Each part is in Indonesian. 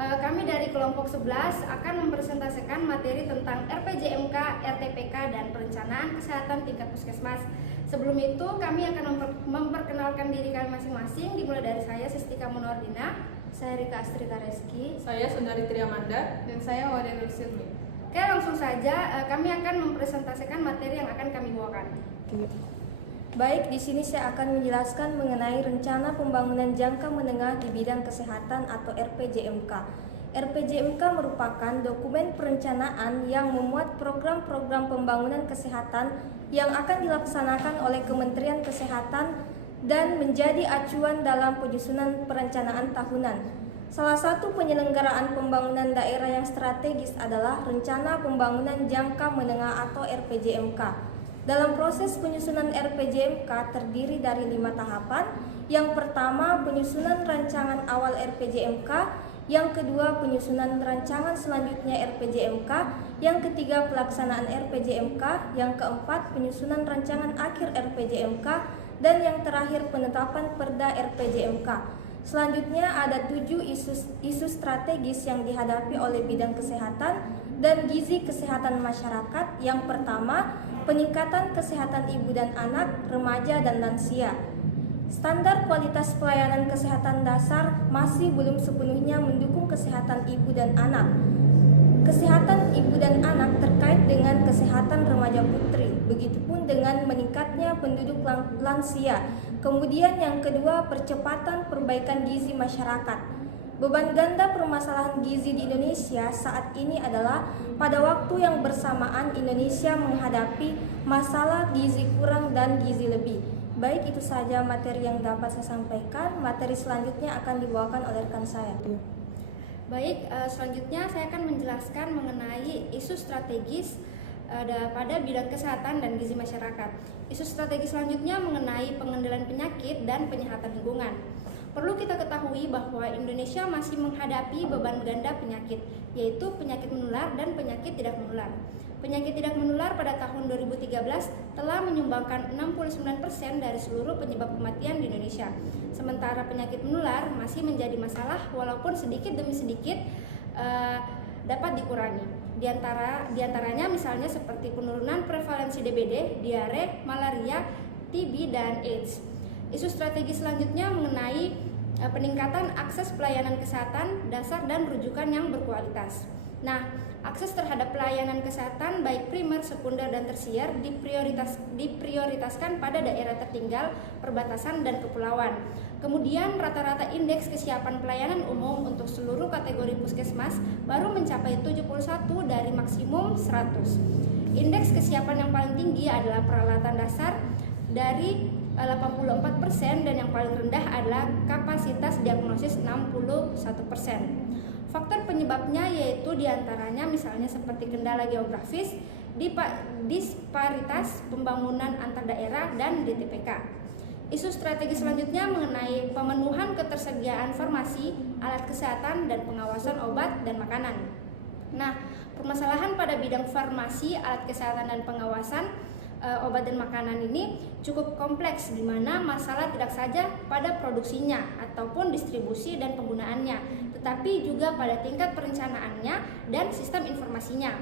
kami dari kelompok 11 akan mempresentasikan materi tentang RPJMK, RTPK, dan perencanaan kesehatan tingkat puskesmas. Sebelum itu, kami akan memperkenalkan diri kami masing-masing, dimulai dari saya, Sistika Munordina. Saya Rika Astrita Reski. Saya Sundari Triamanda. Dan saya Wada Nur Silmi. Oke, langsung saja kami akan mempresentasikan materi yang akan kami bawakan. Baik, di sini saya akan menjelaskan mengenai rencana pembangunan jangka menengah di bidang kesehatan atau RPJMK. RPJMK merupakan dokumen perencanaan yang memuat program-program pembangunan kesehatan yang akan dilaksanakan oleh Kementerian Kesehatan dan menjadi acuan dalam penyusunan perencanaan tahunan. Salah satu penyelenggaraan pembangunan daerah yang strategis adalah Rencana Pembangunan Jangka Menengah atau RPJMK. Dalam proses penyusunan RPJMK terdiri dari 5 tahapan. Yang pertama, penyusunan rancangan awal RPJMK. Yang kedua, penyusunan rancangan selanjutnya RPJMK. Yang ketiga, pelaksanaan RPJMK. Yang keempat, penyusunan rancangan akhir RPJMK. Dan yang terakhir, penetapan perda RPJMK. Selanjutnya ada 7 isu strategis yang dihadapi oleh bidang kesehatan dan gizi kesehatan masyarakat. Yang pertama, peningkatan kesehatan ibu dan anak, remaja dan lansia. Standar kualitas pelayanan kesehatan dasar masih belum sepenuhnya mendukung kesehatan ibu dan anak. Kesehatan ibu dan anak terkait dengan kesehatan remaja putri, begitupun dengan meningkatnya penduduk lansia. Kemudian yang kedua, percepatan perbaikan gizi masyarakat. Beban ganda permasalahan gizi di Indonesia saat ini adalah pada waktu yang bersamaan Indonesia menghadapi masalah gizi kurang dan gizi lebih. Baik, itu saja materi yang dapat saya sampaikan. Materi selanjutnya akan dibawakan oleh rekan saya. Baik, selanjutnya saya akan menjelaskan mengenai isu strategis pada bidang kesehatan dan gizi masyarakat. Isu strategis selanjutnya mengenai pengendalian penyakit dan penyehatan lingkungan. Perlu kita ketahui bahwa Indonesia masih menghadapi beban ganda penyakit, yaitu penyakit menular dan penyakit tidak menular. Penyakit tidak menular pada tahun 2013 telah menyumbangkan 69% dari seluruh penyebab kematian di Indonesia. Sementara penyakit menular masih menjadi masalah walaupun sedikit demi sedikit dapat dikurangi. Di antaranya misalnya seperti penurunan prevalensi DBD, diare, malaria, TB, dan AIDS. Isu strategis selanjutnya mengenai peningkatan akses pelayanan kesehatan dasar dan rujukan yang berkualitas. Nah, akses terhadap pelayanan kesehatan baik primer, sekunder, dan tersier diprioritaskan pada daerah tertinggal, perbatasan, dan kepulauan. Kemudian rata-rata indeks kesiapan pelayanan umum untuk seluruh kategori puskesmas baru mencapai 71 dari maksimum 100. Indeks kesiapan yang paling tinggi adalah peralatan dasar dari 84% dan yang paling rendah adalah kapasitas diagnosis 61%. Faktor penyebabnya yaitu diantaranya misalnya seperti kendala geografis, disparitas pembangunan antar daerah, dan DTPK. Isu strategis selanjutnya mengenai pemenuhan ketersediaan farmasi, alat kesehatan, dan pengawasan obat dan makanan. Nah, permasalahan pada bidang farmasi, alat kesehatan, dan pengawasan obat dan makanan ini cukup kompleks, di mana masalah tidak saja pada produksinya ataupun distribusi dan penggunaannya, tetapi juga pada tingkat perencanaannya dan sistem informasinya.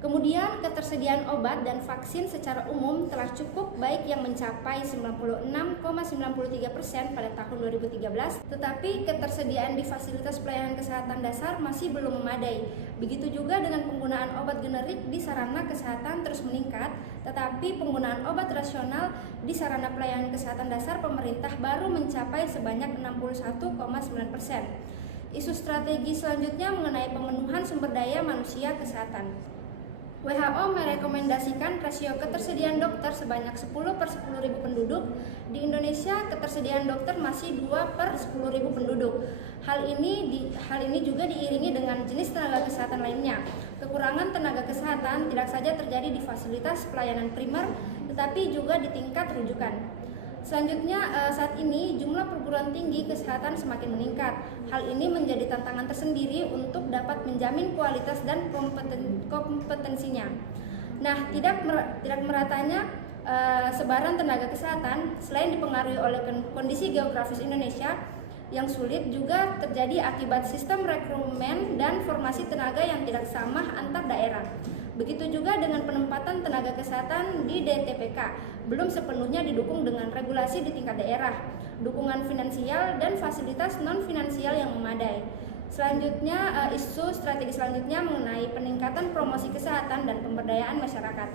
Kemudian ketersediaan obat dan vaksin secara umum telah cukup baik yang mencapai 96,93% pada tahun 2013, tetapi ketersediaan di fasilitas pelayanan kesehatan dasar masih belum memadai. Begitu juga dengan penggunaan obat generik di sarana kesehatan terus meningkat, tetapi penggunaan obat rasional di sarana pelayanan kesehatan dasar pemerintah baru mencapai sebanyak 61,9%. Isu strategi selanjutnya mengenai pemenuhan sumber daya manusia kesehatan. WHO merekomendasikan rasio ketersediaan dokter sebanyak 10/10.000 penduduk. Di Indonesia, ketersediaan dokter masih 2/10.000 penduduk. Hal ini juga diiringi dengan jenis tenaga kesehatan lainnya. Kekurangan tenaga kesehatan tidak saja terjadi di fasilitas pelayanan primer, tetapi juga di tingkat rujukan. Selanjutnya, saat ini jumlah perguruan tinggi kesehatan semakin meningkat. Hal ini menjadi tantangan tersendiri untuk dapat menjamin kualitas dan kompetensinya. Nah, tidak meratanya sebaran tenaga kesehatan selain dipengaruhi oleh kondisi geografis Indonesia, yang sulit juga terjadi akibat sistem rekrutmen dan formasi tenaga yang tidak sama antar daerah. Begitu juga dengan penempatan tenaga kesehatan di DTPK, belum sepenuhnya didukung dengan regulasi di tingkat daerah, dukungan finansial dan fasilitas non-finansial yang memadai. Selanjutnya, isu strategi selanjutnya mengenai peningkatan promosi kesehatan dan pemberdayaan masyarakat.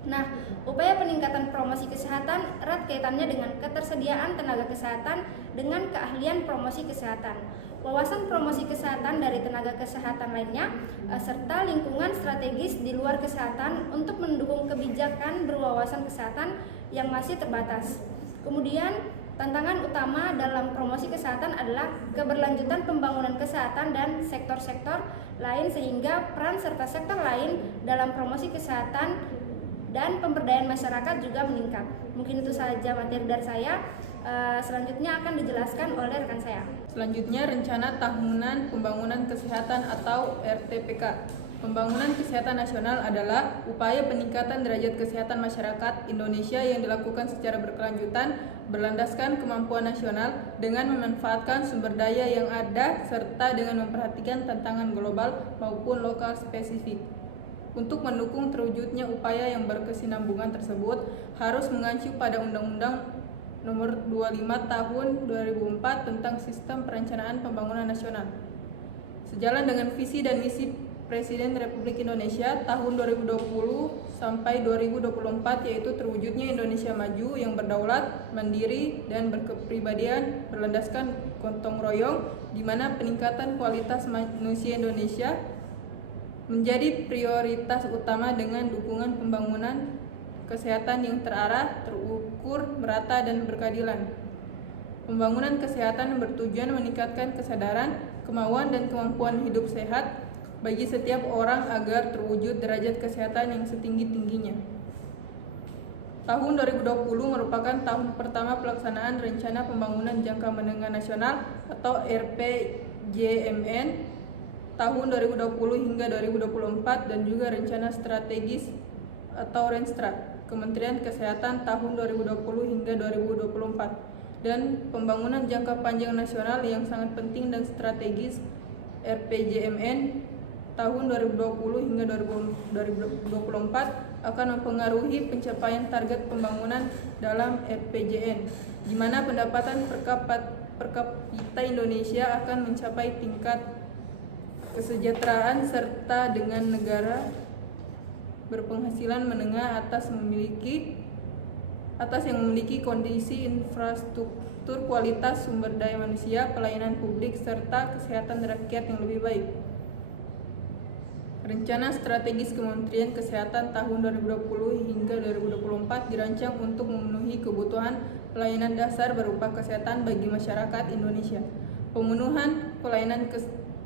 Nah, upaya peningkatan promosi kesehatan erat kaitannya dengan ketersediaan tenaga kesehatan dengan keahlian promosi kesehatan, wawasan promosi kesehatan dari tenaga kesehatan lainnya, serta lingkungan strategis di luar kesehatan untuk mendukung kebijakan berwawasan kesehatan yang masih terbatas. Kemudian, tantangan utama dalam promosi kesehatan adalah keberlanjutan pembangunan kesehatan dan sektor-sektor lain sehingga peran serta sektor lain dalam promosi kesehatan dan pemberdayaan masyarakat juga meningkat. Mungkin itu saja materi dari saya. Selanjutnya akan dijelaskan oleh rekan saya. Selanjutnya, Rencana Tahunan Pembangunan Kesehatan atau RTPK. Pembangunan kesehatan nasional adalah upaya peningkatan derajat kesehatan masyarakat Indonesia yang dilakukan secara berkelanjutan, berlandaskan kemampuan nasional dengan memanfaatkan sumber daya yang ada serta dengan memperhatikan tantangan global maupun lokal spesifik. Untuk mendukung terwujudnya upaya yang berkesinambungan tersebut harus mengacu pada Undang-Undang Nomor 25 Tahun 2004 tentang Sistem Perencanaan Pembangunan Nasional. Sejalan dengan visi dan misi Presiden Republik Indonesia tahun 2020 sampai 2024 yaitu terwujudnya Indonesia maju yang berdaulat, mandiri dan berkepribadian berlandaskan gotong royong di mana peningkatan kualitas manusia Indonesia menjadi prioritas utama dengan dukungan pembangunan kesehatan yang terarah, terukur, merata, dan berkeadilan. Pembangunan kesehatan bertujuan meningkatkan kesadaran, kemauan, dan kemampuan hidup sehat bagi setiap orang agar terwujud derajat kesehatan yang setinggi-tingginya. Tahun 2020 merupakan tahun pertama pelaksanaan Rencana Pembangunan Jangka Menengah Nasional atau RPJMN tahun 2020 hingga 2024 dan juga Rencana Strategis atau Renstrat Kementerian Kesehatan tahun 2020 hingga 2024 dan Pembangunan Jangka Panjang Nasional yang sangat penting dan strategis RPJMN tahun 2020 hingga 2024 akan mempengaruhi pencapaian target pembangunan dalam RPJN, di mana pendapatan per kapita Indonesia akan mencapai tingkat kesejahteraan serta dengan negara berpenghasilan menengah atas yang memiliki kondisi infrastruktur kualitas sumber daya manusia, pelayanan publik serta kesehatan rakyat yang lebih baik. Rencana Strategis Kementerian Kesehatan tahun 2020 hingga 2024 dirancang untuk memenuhi kebutuhan pelayanan dasar berupa kesehatan bagi masyarakat Indonesia. Pemenuhan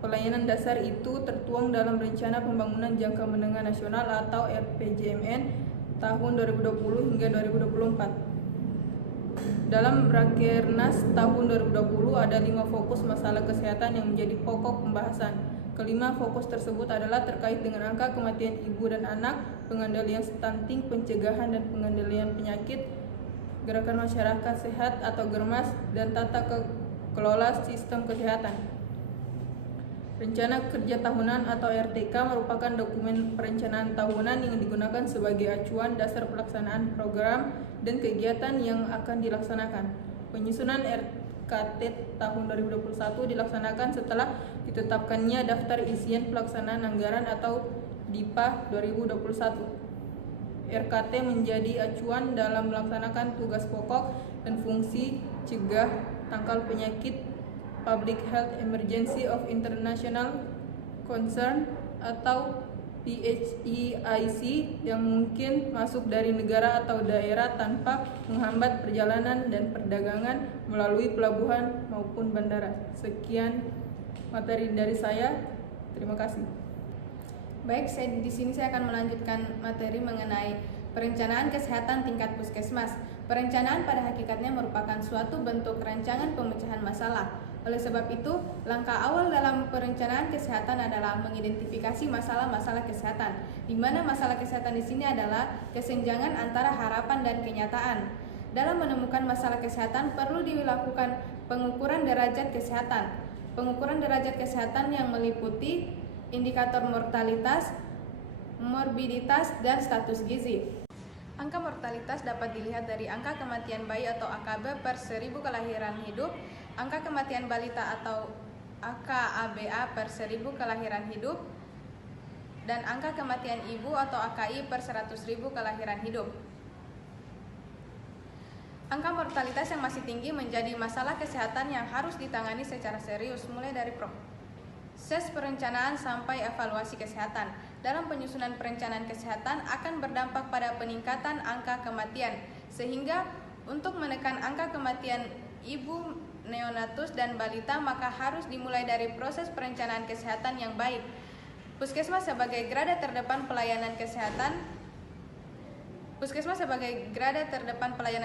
pelayanan dasar itu tertuang dalam Rencana Pembangunan Jangka Menengah Nasional atau RPJMN tahun 2020 hingga 2024. Dalam Rakernas tahun 2020 ada 5 fokus masalah kesehatan yang menjadi pokok pembahasan. Kelima fokus tersebut adalah terkait dengan angka kematian ibu dan anak, pengendalian stunting, pencegahan dan pengendalian penyakit, gerakan masyarakat sehat atau GERMAS, dan tata kelola sistem kesehatan. Rencana Kerja Tahunan atau RTK merupakan dokumen perencanaan tahunan yang digunakan sebagai acuan dasar pelaksanaan program dan kegiatan yang akan dilaksanakan. Penyusunan RKT tahun 2021 dilaksanakan setelah ditetapkannya Daftar Isian Pelaksanaan Anggaran atau DIPA 2021. RKT menjadi acuan dalam melaksanakan tugas pokok dan fungsi cegah tangkal penyakit Public Health Emergency of International Concern atau PHEIC yang mungkin masuk dari negara atau daerah tanpa menghambat perjalanan dan perdagangan melalui pelabuhan maupun bandara. Sekian materi dari saya. Terima kasih. Baik, di sini saya akan melanjutkan materi mengenai perencanaan kesehatan tingkat puskesmas. Perencanaan pada hakikatnya merupakan suatu bentuk rancangan pemecahan masalah. Oleh sebab itu, langkah awal dalam perencanaan kesehatan adalah mengidentifikasi masalah-masalah kesehatan, di mana masalah kesehatan di sini adalah kesenjangan antara harapan dan kenyataan. Dalam menemukan masalah kesehatan perlu dilakukan Pengukuran derajat kesehatan. Pengukuran derajat kesehatan yang meliputi indikator mortalitas, morbiditas, dan status gizi. Angka mortalitas dapat dilihat dari angka kematian bayi atau AKB per 1000 kelahiran hidup, angka kematian balita atau AKABA per 1000 kelahiran hidup, dan angka kematian ibu atau AKI per 100.000 kelahiran hidup. Angka mortalitas yang masih tinggi menjadi masalah kesehatan yang harus ditangani secara serius, mulai dari proses perencanaan sampai evaluasi kesehatan. Dalam penyusunan perencanaan kesehatan akan berdampak pada peningkatan angka kematian, sehingga untuk menekan angka kematian ibu, neonatus, dan balita maka harus dimulai dari proses perencanaan kesehatan yang baik. Puskesmas sebagai garda terdepan pelayanan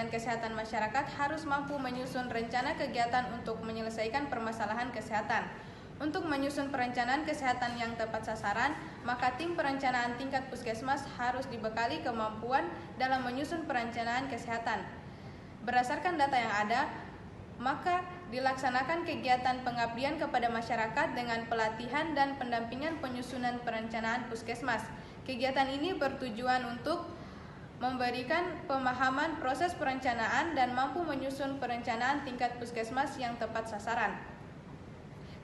kesehatan masyarakat harus mampu menyusun rencana kegiatan untuk menyelesaikan permasalahan kesehatan. Untuk menyusun perencanaan kesehatan yang tepat sasaran, maka tim perencanaan tingkat puskesmas harus dibekali kemampuan dalam menyusun perencanaan kesehatan. Berdasarkan data yang ada, maka dilaksanakan kegiatan pengabdian kepada masyarakat dengan pelatihan dan pendampingan penyusunan perencanaan puskesmas. Kegiatan ini bertujuan untuk memberikan pemahaman proses perencanaan dan mampu menyusun perencanaan tingkat puskesmas yang tepat sasaran.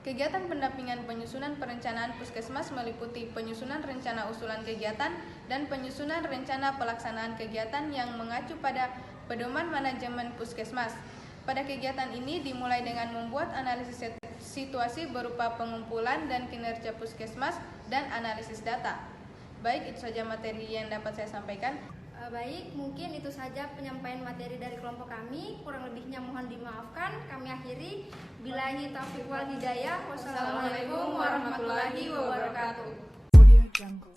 Kegiatan pendampingan penyusunan perencanaan puskesmas meliputi penyusunan rencana usulan kegiatan dan penyusunan rencana pelaksanaan kegiatan yang mengacu pada pedoman manajemen puskesmas. Pada kegiatan ini dimulai dengan membuat analisis situasi berupa pengumpulan dan kinerja puskesmas dan analisis data. Baik, itu saja materi yang dapat saya sampaikan. Baik, mungkin itu saja penyampaian materi dari kelompok kami. Kurang lebihnya mohon dimaafkan. Kami akhiri. Billahi taufiq wal hidayah. Wassalamualaikum warahmatullahi wabarakatuh.